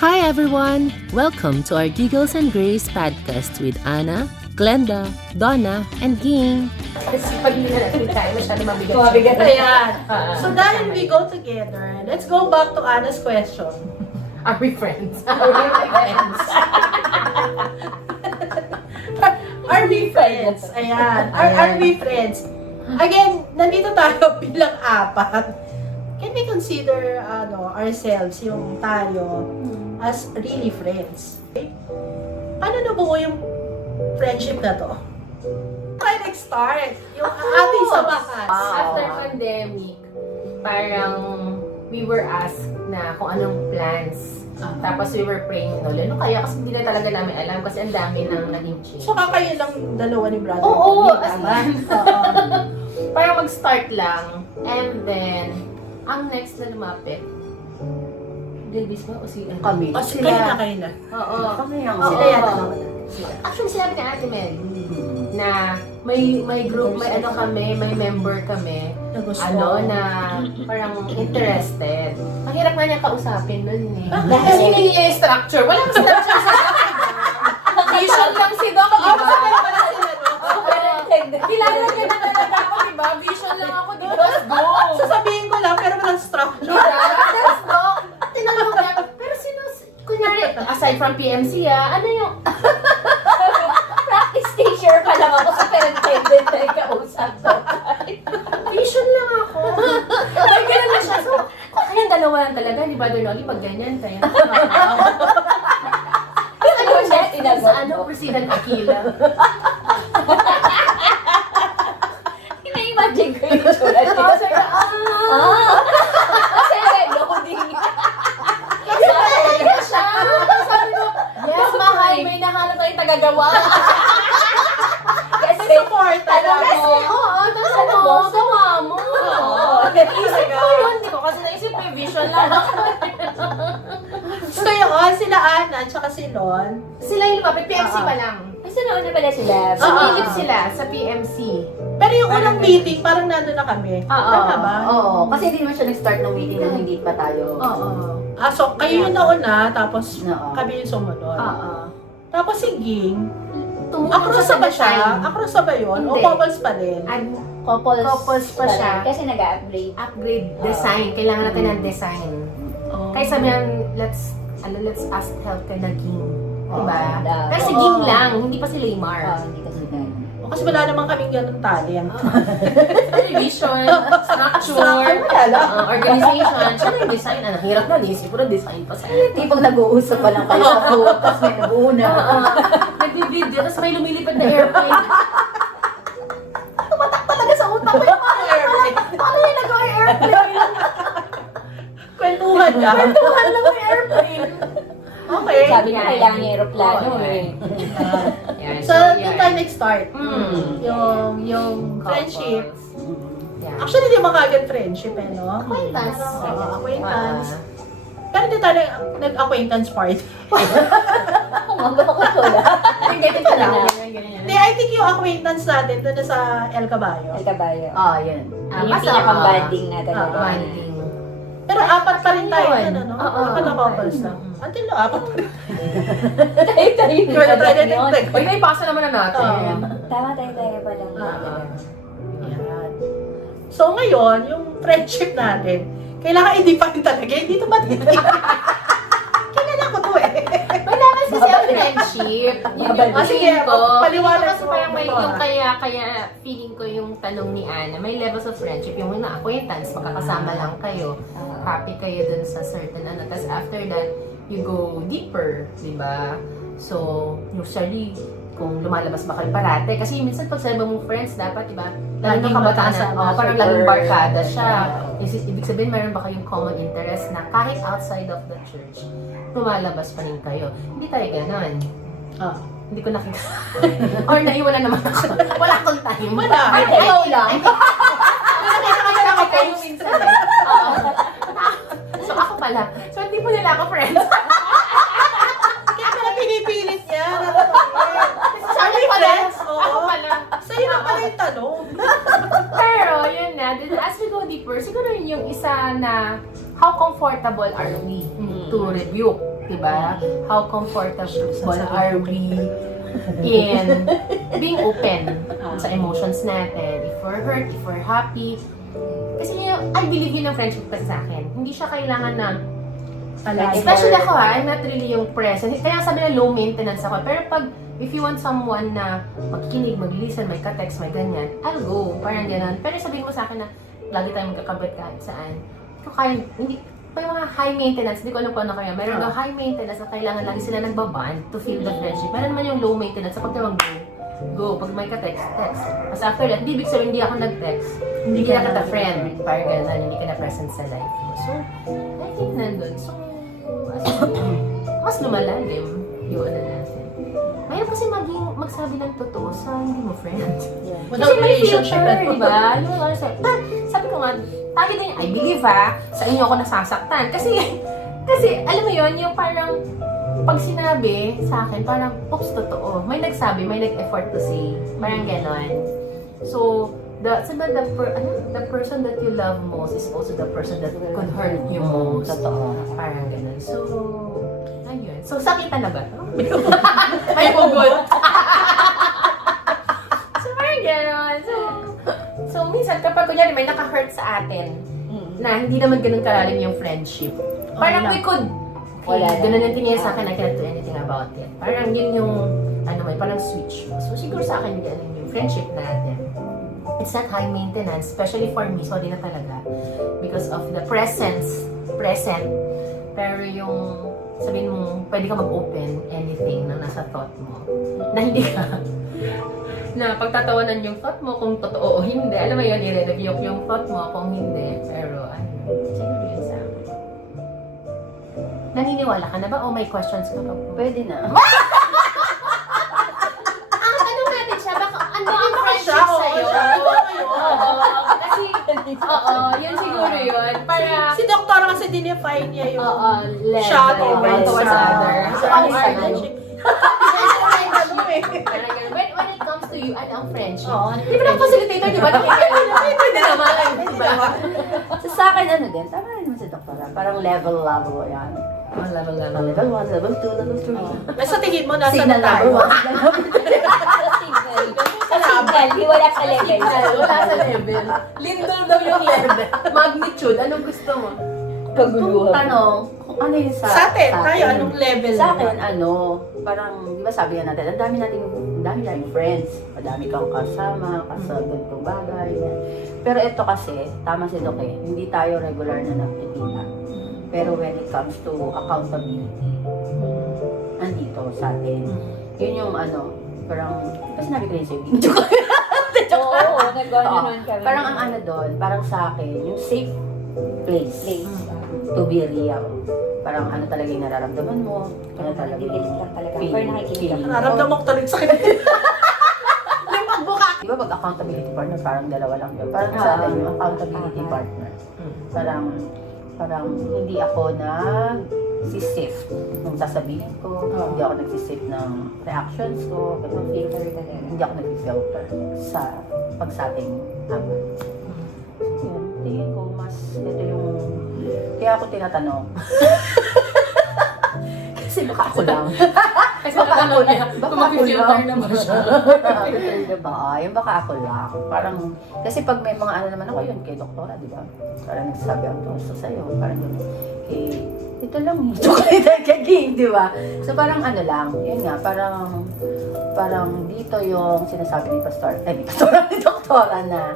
Hi everyone! Welcome to our Giggles and Grace podcast with Anna, Glenda, Donna, and Ging. Kasi pag hindi na natin kaya, masyado mabigat. Mabigat na yan. So dahil we go together, let's go back to Anna's question. Are we friends? Are we friends? Ayan. Are we friends? Again, nandito tayo bilang apat. Can we consider ourselves, yung tayo, as really friends? Okay? Paano nabuo yung friendship na to? Kaya nag-start yung ating samahan. After pandemic, parang we were asked na kung anong plans. Tapos we were praying, lalo kaya kasi hindi na talaga namin alam kasi ang dami nang naging change. So kakayo lang dalawa ni brother. Oo, Hindi, as tama? in. Parang mag-start lang. And then, ang next na lumapit, Davis ba o si Kami. O, kayo na. Oo. Kami ang Sila yata naman. Actually, sinabi ni Ate Mel na may group, may ano kami, may member kami, na parang interested. Ang hirap nga niya kausapin nun eh. Kasi hindi niya yung structure. Walang structure sa akin. Vision lang si Doc, diba? Kilala niya na talaga ako, diba? Vision lang ako, diba? Let's go! Sasabihin ko lang, pero walang structure. Let's go! Tinanong niya, pero sino, kunyari, aside from PMC ano yung practice teacher pa lang ako sa superintendent na ikausap ko. vision lang ako. Ay, gano'n na siya. So, kayang dalawa lang talaga, di ba, Donoli? Pag ganyan, kaya. Ano siya? Sa President Aquila. Ina-imagine ko yung itsura niya. Kasi, Kasi loading. sabi ko siya. Sabi ko, yes, mahal, may nahanap tayong tagagawa. Kasi Support talaga. Oo, tapos gawa mo. Naisip ko yun, di ko kasi naisip ko yung vision lang ako. So yun, sila Ana at saka si Lon. Sila yung lumapit, PMC pa lang. Kasi nauna pala sila. Sumilip sila sa PMC. Pero yung unang meeting, parang nandun na kami. Tama ba? Oo. Kasi hindi naman siya nag-start ng meeting nung hindi pa tayo. Oo. So kayo yung nauna, tapos Oo. kami yung sumunod. Oo. Tapos si Ging, Tumunod across sa na ba siya? design. Across na ba yun? O Hindi. couples pa din? Couples pa siya. Kasi nag-upgrade. Upgrade design. Kailangan natin ng design. Oh. Kaya sabi namin, let's ask help kay Naging. Diba? Pero si Oo. Ging lang, hindi pa si Laymar. Hindi kasi ganun. O, kasi wala naman kaming ganun talent. Vision, structure, organization, siya na yung design. Ang hirap na, naisip ko na design pa sa'yo. Tipong nag-uusap pa lang kayo sa phone, tapos may nabuo na. Nag-video, tapos may lumilipad na airplane. Tumatak talaga sa utak ko yung mga airplane. Paano yung nagawa yung airplane? Kwentuhan lang. Kwentuhan lang yung airplane. Okay. Sabi niya, kailangan niya aeroplano Oo, eh. So, doon tayo nag-start. Mm. Yung friendship. Yeah. Actually, di ba kagad friendship eh, no? Acquaintance. Oo, acquaintance. Pero di tayo nag-acquaintance party. Kung magawa ko to lang. Ganyan ka lang. Hindi, I think yung acquaintance natin doon na sa El Caballo. El Caballo. Yun. Yung pinaka-banding na talaga. Banding. Pero apat pa rin tayo Yun. doon, ano? Oo. Apat na couples na. Until no, apat pa rin. Tayo-tayo na Kaya tayo pala na yun. Uy, may pasa naman na natin. Oo. Tama, tayo-tayo pa lang. Yan. So ngayon, yung friendship natin, kailangan i-define talaga. Hindi ito matitindi. Kilala ko to eh. May levels kasi ang friendship. Yun yung Ah, sige, feeling ko. paliwanag Feeling ko kasi mo. parang may yung kaya feeling ko yung tanong ni Ana, may levels of friendship. Yung una, acquaintance, makakasama lang kayo. Happy kayo dun sa certain ano. Tapos after that, you go deeper, di ba? So, usually, kung lumalabas ba kayo parate. Kasi minsan pag sabi mong friends, dapat, di ba? Lalo Laging ng kabataan magkasama, na, parang super. laging barkada siya. Ibig sabihin, mayroon ba kayong common interest na kahit outside of the church, lumalabas pa rin kayo. Hindi tayo ganon. Hindi ko nakita. Or naiwan na naman ako. Wala akong time. Wala. Ay, Ikaw lang. nakita ko kayo minsan. Oo. So ako pala. So hindi po nila ako friends. Kaya pala pinipilit niya. Sabi pala. Ako pala. Sa'yo na pala yung tanong. Pero yun na. As we go deeper, siguro yun yung isa na how comfortable are we to rebuke? diba? How comfortable are we in being open sa emotions natin? If we're hurt, if we're happy. Kasi I believe yun ang friendship kasi sa akin. Hindi siya kailangan na especially ako I'm not really yung present. Kaya sabi na low maintenance ako. Pero if you want someone na magkikinig, mag-listen, may ka-text, may ganyan, I'll go. Parang gano'n. Pero sabihin mo sa akin na lagi tayong magkakabit kahit saan. Hindi, may mga high maintenance, hindi ko alam kung ano kaya. Meron na high maintenance na kailangan lagi sila nagbaband to feel the friendship. Meron naman yung low maintenance sa pagtawag go. Pag may ka-text, text. Mas after that, hindi ibig sabihin hindi ako nag-text. Hindi ka na friend. Parang gano'n, hindi ka na present sa life ko. So, I think nandun. So, mas lumalalim yung ano natin. Mayroon kasi magsabi ng totoo sa hindi mo friend. Yeah. Kasi may future, diba? Yung ano sabi ko nga, tayo din, I believe sa inyo ako nasasaktan. Kasi alam mo yun, yung parang, pag sinabi sa akin, parang, oops, totoo. May nagsabi, may nag-effort to say. Parang ganon. So, the person that you love most is also the person that could hurt you most. Totoo. Parang ganon. So, ayun. So, sakitan na ba to? May hugot. So, parang ganon. So, minsan kapag kunyari may naka-hurt sa atin, na hindi naman ganun kalalim yung friendship. Parang we could, ganun yung tingin sa akin, I cannot do anything about it. Parang yun yung, parang switch. So, siguro sa akin, ganun yung friendship natin. It's not high maintenance, especially for me, sorry na talaga, because of the present. Pero yung, sabihin mo, pwede ka mag-open anything na nasa thought mo, na hindi ka, na pagtatawanan yung thought mo kung totoo o hindi. Alam mo yun, i-review yung thought mo kung hindi. Pero, siguro yun sa akin. Naniniwala ka na ba o may questions ka pa po? Pwede na. Ano natin siya? Baka, ano ang friendship sa'yo? Kasi, yun siguro yun. Para, Si Doktora kasi dinefine niya yung level. shot One towards other. So, ang ang friendship. When it comes to you, ano ang friendship? Oo, Di ba ang facilitator, di ba? Pwede naman. Di ba? So, sa akin, ano din, tama rin naman si Doktora. Parang level yan. Level. Level 1, level 2, level 3. Basta tingin mo, nasa Signal na tayo. number 1. Sa signal, wala sa level. Wala sa level. Lindol daw yung level. Magnitude, anong gusto mo? Kaguluhan. Tanong, kung ano yung Sa atin, tayo, anong level? Sa akin, parang, di ba sabi nga natin, ang dami nating friends. Madami kang kasama, sa ganitong bagay. Pero ito kasi, tama si Doc hindi tayo regular na nagkikita. Pero when it comes to accountability, nandito sa atin. Yun yung parang, kasi sinabi ko rin sa'yo, Oo, nag-gano'n kami. parang ang doon, parang sa akin, yung safe place. To be real. Parang talaga yung nararamdaman mo, talaga Digilis lang talaga. Feel- Pero nakikinig feel. ako. Nararamdaman ko tuloy sa kanya. Yung pagbuka. Di ba pag accountability partner, parang dalawa lang yun. Parang sa atin, yung accountability partner. Parang hindi ako nag-sift nung sasabihin ko, hindi ako nag-sift ng reactions ko, hindi ako nag-filter sa pagsating naman. Yun, tingin ko mas ito yung, kaya ako tinatanong. Kasi baka ako lang. Kasi natanong niya, kung mag-filter na ba siya? Diba? Yung baka ako lang. Parang, kasi pag may mga naman ako yun, kay Doktora, di ba? Parang nagsasabi ako to sa'yo. Parang yun, ito lang yun. Kaging, di ba? So parang lang, yun nga, parang dito yung sinasabi ni ni Doktora na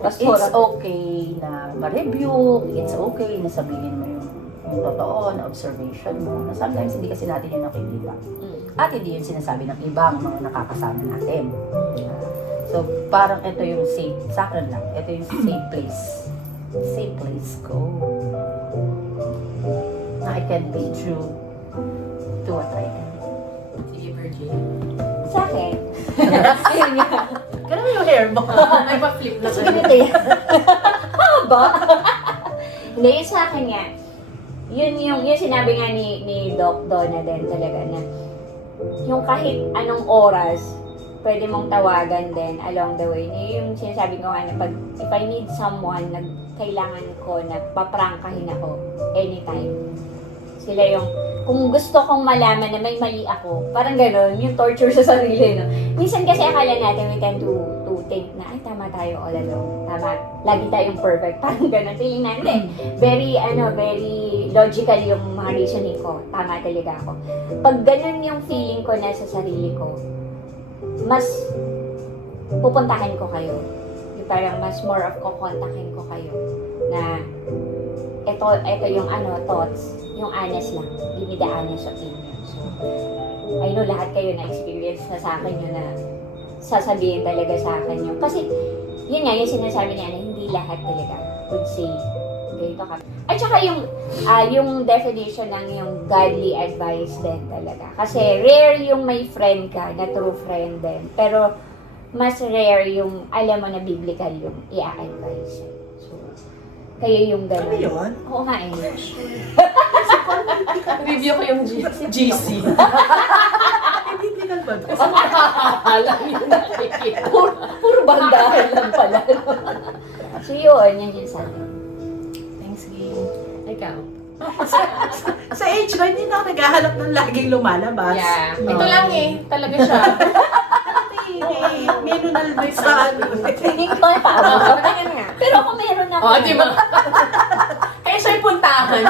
it's okay na ma-review, it's okay na sabihin mo yung totoo, na observation mo, na sometimes hindi kasi natin yung nakikita. At hindi yun sinasabi ng ibang mga nakakasama natin. So, parang ito yung safe, sa akin lang, ito yung safe place. Safe place ko. Na I can be true to what I am. Sige, Virgin. Sa akin, Ganun yung hair mo. May pa-flip na sige nito yan. Haba. Hindi, yun sa akin nga. Yun sinabi nga ni Doc Donna din talaga na yung kahit anong oras, pwede mong tawagan din along the way. Yung sinasabi ko nga na if I need someone, kailangan ko na paprangkahin ako anytime. Sila yung, kung gusto kong malaman na may mali ako, parang gano'n, yung torture sa sarili, no? Minsan kasi akala natin, we tend to think na, ay, tama tayo all along. Tama, lagi tayong perfect. Parang gano'n. Feeling natin, very logical yung mga reasoning ko. Tama talaga ako. Pag gano'n yung feeling ko na sa sarili ko, mas pupuntahan ko kayo. Yung parang mas more of kukontakin ko kayo na ito yung thoughts, yung honest lang. Give me the honest opinion. So, I know lahat kayo na-experience na sa akin yun na sasabihin talaga sa akin yun. Kasi, yun nga, yung sinasabi niya na hindi lahat talaga would say, ganito ka. At saka yung definition ng yung godly advice din talaga. Kasi rare yung may friend ka, na true friend din. Pero, mas rare yung alam mo na biblical yung i-advise. So, kayo yung gano'n. Ano yun? Oo nga eh. Review ko yung GC. Hindi legal ba? Alam yun nakikita. Puro bandahan lang pala. So yun yung sabi. Thanks, Game. Ikaw? Sa age ko, hindi na ako naghahanap ng laging lumalabas. Yeah. Oh. Ito lang eh. Talaga siya. May nunal doon sa ano. Hindi ko pa. Pero ako meron ako. Oo, di ba? Kaya siya'y puntahan.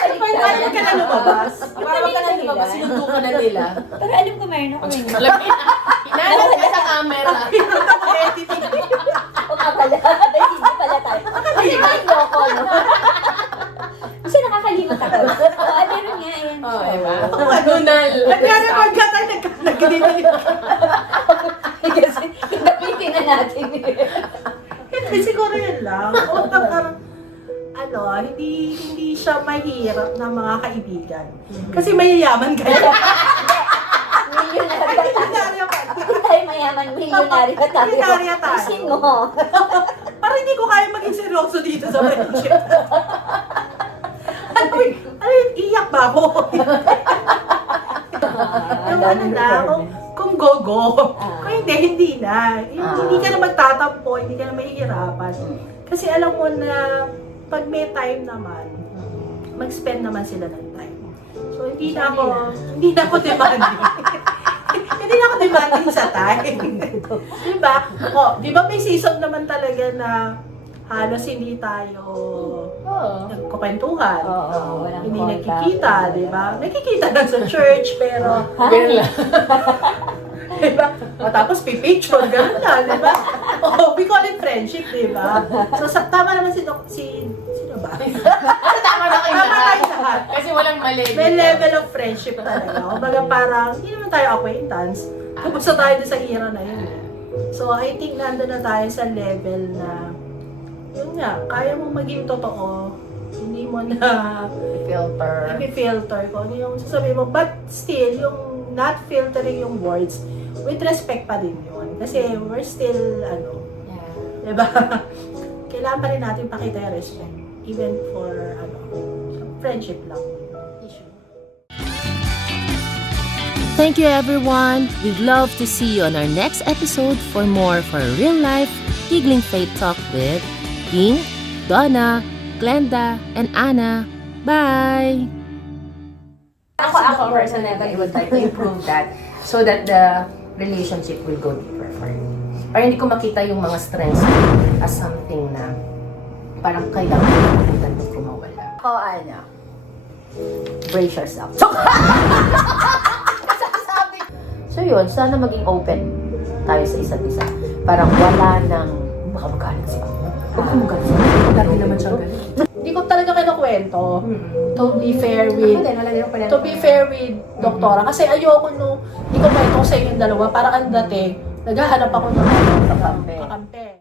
Pero balik Ayaw ka na lumabas. Para wag ka na lumabas, sinundo ka na nila. Pero alam ko meron ako. Inalat ka sa camera. O nga pala. Hindi pala tayo. Kasi kahit loko, no? Kasi nakakalimot ako. Meron nga, ayan. Oo, diba? Nunal. Nagre-record ka tayo, nagkakalimutan. Kasi gamitin na natin. Hindi, siguro yun lang. O parang, hindi siya mahirap na mga kaibigan. Kasi mayayaman kayo. Milyonaryo tayo. Milyonaryo ka. Hindi tayo mayaman, milyonaryo tayo. Milyonaryo tayo. Isin mo. Parang hindi ko kaya maging seryoso dito sa friendship. Iyak ba ako? Yung ano na, kung go-go. Kung hindi na. Hindi ka na magtatampo, hindi ka na mahihirapan. Kasi alam mo na, pag may time naman, mag-spend naman sila ng time. So, hindi na ako demanding. Hindi na ako demanding sa time. Diba? Diba may season naman talaga na halos hindi tayo nagkukwentuhan. Walang Hindi contact. nagkikita, diba? Nagkikita lang sa church, pero Bella. diba? Tapos pipicture, gano'n na, diba? We call it friendship, diba? So, tama naman sino ba? Tama na kayo Tama lahat. tayo lahat. Kasi walang mali. May level of friendship talaga. Kumbaga parang, hindi naman tayo acquaintance. Tapos na tayo doon sa era na yun. So, I think nandun na tayo sa level na, yun nga, kaya mong maging totoo, hindi mo na i-filter ko. Ano yung sasabihin mo, but still, yung not filtering yung words, with respect pa din yun. Kasi we're still, diba? Kailangan pa rin natin pakita yung respect. Even for, friendship lang. Thank you, everyone. We'd love to see you on our next episode for real life giggling faith talk with King, Donna, Glenda, and Anna. Bye! Ako personally, I would like to improve that so that the relationship will go deeper for me. Para hindi ko makita yung mga strengths as something na parang kailangan ko kumawala. Ako, brace yourself. So yun, sana maging open tayo sa isa't isa. Parang wala nang baka magalit siya. Huwag ka magalit siya. Lagi naman siya galit. Hindi ko talaga kinukwento. To be fair with doktora. Kasi ayoko hindi ko kwento ko sa inyong dalawa. Parang ang dating, naghahanap ako ng Kakampi. kakampi.